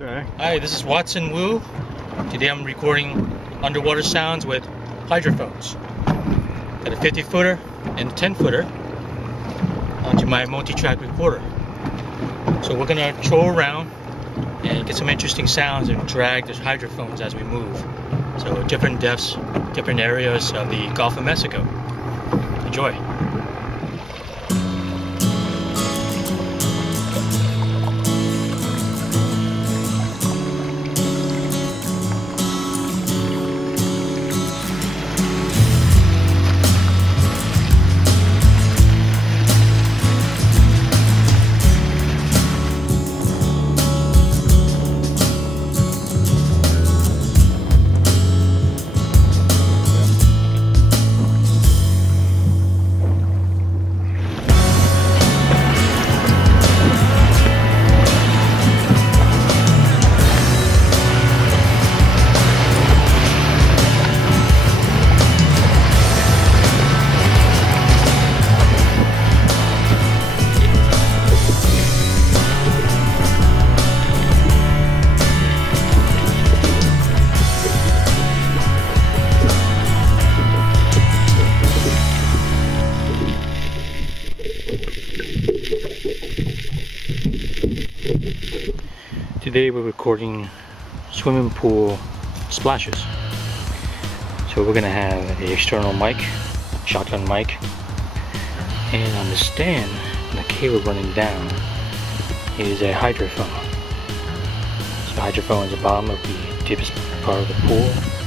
Okay. Hi, this is Watson Wu. Today I'm recording underwater sounds with hydrophones. Got a 50-footer and a 10-footer onto my multi-track recorder. So we're gonna troll around and get some interesting sounds and drag those hydrophones as we move. So different depths, different areas of the Gulf of Mexico. Enjoy. Today we're recording swimming pool splashes. So we're gonna have the external mic, shotgun mic, and on the stand, the cable running down is a hydrophone. So the hydrophone is the bottom of the deepest part of the pool.